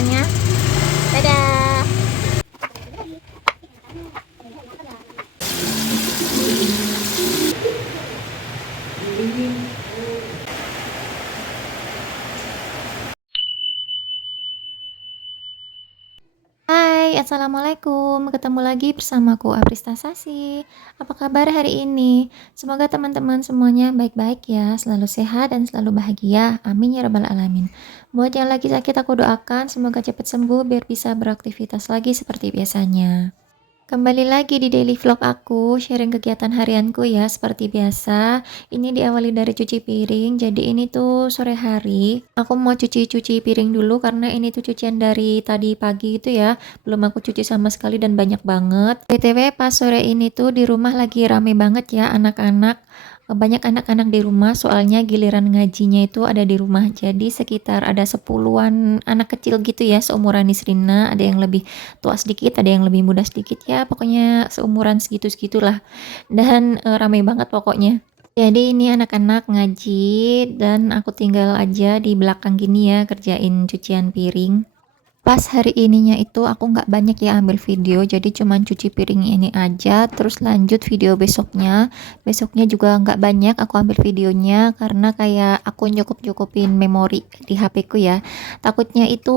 semuanya. Dadah. Hai, assalamualaikum. Ketemu lagi bersamaku Aprista Sasi. Apa kabar hari ini? Semoga teman-teman semuanya baik-baik ya, selalu sehat dan selalu bahagia. Amin ya rabbal alamin. Buat yang lagi sakit, aku doakan semoga cepat sembuh biar bisa beraktivitas lagi seperti biasanya. Kembali lagi di daily vlog aku, sharing kegiatan harianku ya, seperti biasa. Ini diawali dari cuci piring, jadi ini tuh sore hari. Aku mau cuci-cuci piring dulu karena ini tuh cucian dari tadi pagi itu ya. Belum aku cuci sama sekali dan banyak banget. BTW pas sore ini tuh di rumah lagi rame banget ya anak-anak. Banyak anak-anak di rumah soalnya giliran ngajinya itu ada di rumah. Jadi sekitar ada 10-an anak kecil gitu ya, seumuran Nisrina, ada yang lebih tua sedikit, ada yang lebih muda sedikit ya, pokoknya seumuran segitu-segitulah. Dan ramai banget pokoknya. Jadi ini anak-anak ngaji dan aku tinggal aja di belakang gini ya kerjain cucian piring. Pas hari ininya itu aku nggak banyak ya ambil video, jadi cuman cuci piring ini aja, terus lanjut video besoknya. Besoknya juga nggak banyak aku ambil videonya karena kayak aku nyukup-nyukupin memori di HP ku ya. Takutnya itu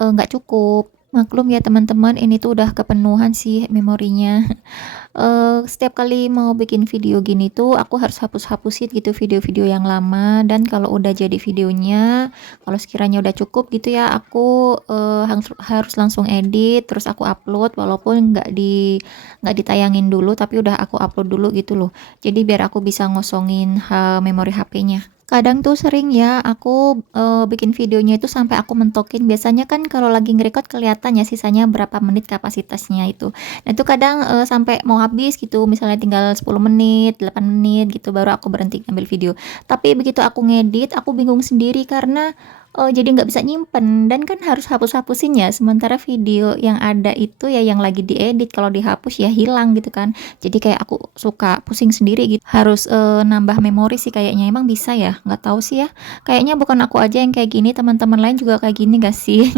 nggak cukup. Maklum ya teman-teman, ini tuh udah kepenuhan sih memorinya. Setiap kali mau bikin video gini tuh aku harus hapus-hapusin gitu video-video yang lama, dan kalau udah jadi videonya, kalau sekiranya udah cukup gitu ya, aku harus langsung edit terus aku upload, walaupun nggak ditayangin dulu tapi udah aku upload dulu gitu loh. Jadi biar aku bisa ngosongin memori HP-nya. Kadang tuh sering ya aku bikin videonya itu sampai aku mentokin. Biasanya kan kalau lagi ngerecord kelihatan ya sisanya berapa menit kapasitasnya itu. Nah itu kadang sampai mau habis gitu, misalnya tinggal 10 menit, 8 menit gitu baru aku berhenti ngambil video. Tapi begitu aku ngedit, aku bingung sendiri karena jadi nggak bisa nyimpen dan kan harus hapus-hapusin ya. Sementara video yang ada itu ya yang lagi diedit, kalau dihapus ya hilang gitu kan. Jadi kayak aku suka pusing sendiri gitu. Harus nambah memori sih kayaknya. Emang bisa ya? Nggak tahu sih ya. Kayaknya bukan aku aja yang kayak gini, teman-teman lain juga kayak gini gak sih?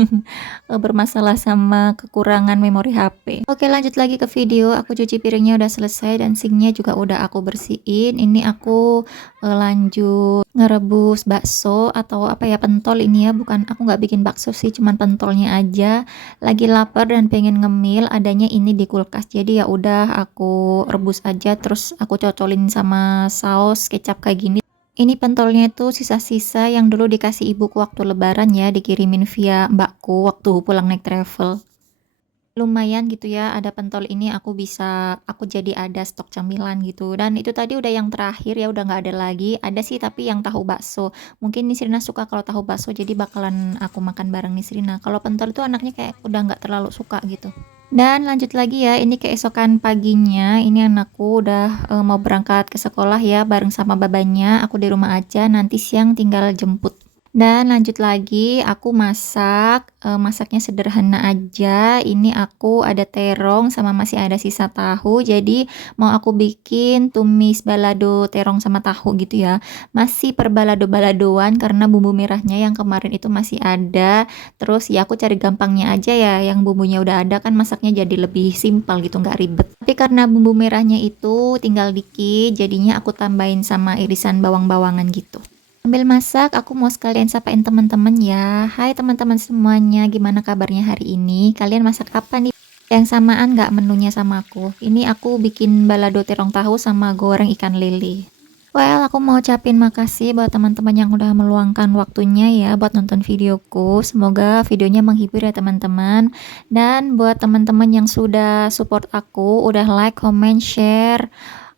Bermasalah sama kekurangan memori HP. Oke, lanjut lagi ke video. Aku cuci piringnya udah selesai dan sinknya juga udah aku bersihin. Ini aku lanjut ngerebus bakso atau apa ya, pentol ini ya, bukan, aku nggak bikin bakso sih, cuman pentolnya aja. Lagi lapar dan pengen ngemil, adanya ini di kulkas, jadi ya udah aku rebus aja terus aku cocolin sama saus kecap kayak gini. Ini pentolnya itu sisa-sisa yang dulu dikasih ibuku waktu lebaran ya, dikirimin via mbakku waktu pulang naik travel. Lumayan gitu ya, ada pentol ini aku jadi ada stok camilan gitu. Dan itu tadi udah yang terakhir ya, udah nggak ada lagi. Ada sih tapi yang tahu bakso. Mungkin Nisrina suka kalau tahu bakso, jadi bakalan aku makan bareng Nisrina. Kalau pentol itu anaknya kayak udah nggak terlalu suka gitu. Dan lanjut lagi ya, ini keesokan paginya, ini anakku udah mau berangkat ke sekolah ya bareng sama babanya. Aku di rumah aja, nanti siang tinggal jemput. Dan lanjut lagi, aku masak, masaknya sederhana aja. Ini aku ada terong sama masih ada sisa tahu, jadi mau aku bikin tumis balado terong sama tahu gitu ya. Masih per balado-baladoan karena bumbu merahnya yang kemarin itu masih ada. Terus ya aku cari gampangnya aja ya, yang bumbunya udah ada kan masaknya jadi lebih simpel gitu, nggak ribet. Tapi karena bumbu merahnya itu tinggal dikit, jadinya aku tambahin sama irisan bawang-bawangan gitu. Sambil masak, aku mau sekalian sapain teman-teman ya. Hai teman-teman semuanya, gimana kabarnya hari ini? Kalian masak apa nih? Yang samaan nggak menunya sama aku? Ini aku bikin balado terong tahu sama goreng ikan lele. Well, aku mau ucapin makasih buat teman-teman yang udah meluangkan waktunya ya buat nonton videoku. Semoga videonya menghibur ya teman-teman. Dan buat teman-teman yang sudah support aku, udah like, comment, share,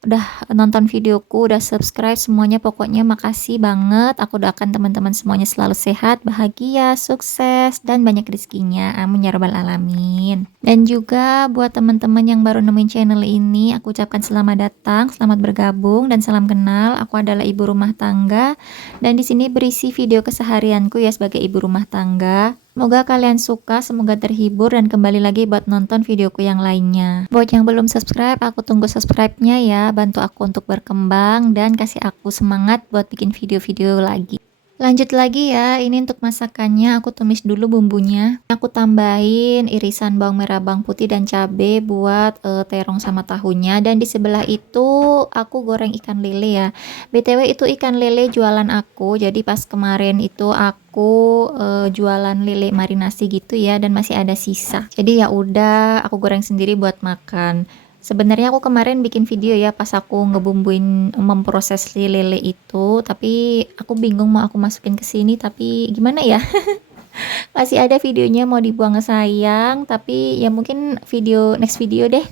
udah nonton videoku, udah subscribe, semuanya pokoknya makasih banget. Aku doakan teman-teman semuanya selalu sehat, bahagia, sukses, dan banyak rezekinya. Amin ya rabbal alamin. Dan juga buat teman-teman yang baru nemuin channel ini, aku ucapkan selamat datang, selamat bergabung, dan salam kenal. Aku adalah ibu rumah tangga, dan di sini berisi video keseharianku ya sebagai ibu rumah tangga. Semoga kalian suka, semoga terhibur, dan kembali lagi buat nonton videoku yang lainnya. Buat yang belum subscribe, aku tunggu subscribe-nya ya, bantu aku untuk berkembang dan kasih aku semangat buat bikin video-video lagi. Lanjut lagi ya, ini untuk masakannya aku tumis dulu bumbunya. Aku tambahin irisan bawang merah, bawang putih dan cabe buat terong sama tahunya. Dan di sebelah itu aku goreng ikan lele ya. BTW itu ikan lele jualan aku. Jadi pas kemarin itu aku jualan lele marinasi gitu ya dan masih ada sisa. Jadi ya udah aku goreng sendiri buat makan. Sebenarnya aku kemarin bikin video ya pas aku ngebumbuin memproses lele itu, tapi aku bingung mau aku masukin ke sini tapi gimana ya? Masih ada videonya mau dibuang sayang, tapi ya mungkin next video deh.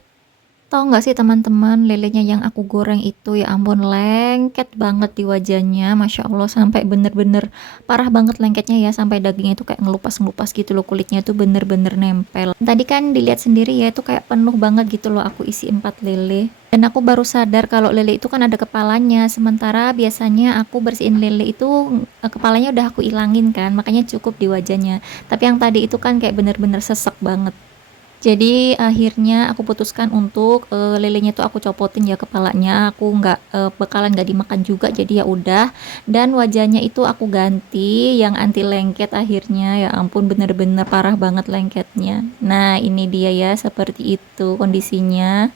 Tahu nggak sih teman-teman, lelenya yang aku goreng itu ya ampun lengket banget di wajahnya, Masya Allah sampai bener-bener parah banget lengketnya ya, sampai dagingnya itu kayak ngelupas-ngelupas gitu loh, kulitnya tuh bener-bener nempel. Tadi kan dilihat sendiri ya itu kayak penuh banget gitu loh aku isi 4 lele. Dan aku baru sadar kalau lele itu kan ada kepalanya, sementara biasanya aku bersihin lele itu kepalanya udah aku ilangin kan, makanya cukup di wajahnya. Tapi yang tadi itu kan kayak bener-bener sesek banget. Jadi akhirnya aku putuskan untuk lelenya tuh aku copotin ya kepalanya, aku nggak bakalan nggak dimakan juga, jadi ya udah. Dan wajahnya itu aku ganti yang anti lengket akhirnya, ya ampun bener-bener parah banget lengketnya. Nah ini dia ya, seperti itu kondisinya.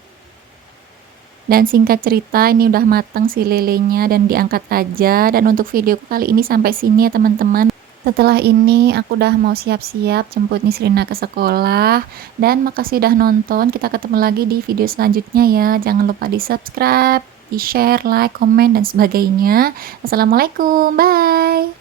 Dan singkat cerita ini udah matang si lelenya dan diangkat aja. Dan untuk video kali ini sampai sini ya teman-teman. Setelah ini aku udah mau siap-siap jemput Nisrina ke sekolah. Dan makasih udah nonton, kita ketemu lagi di video selanjutnya ya. Jangan lupa di subscribe, di share, like, komen, dan sebagainya. Assalamualaikum, bye.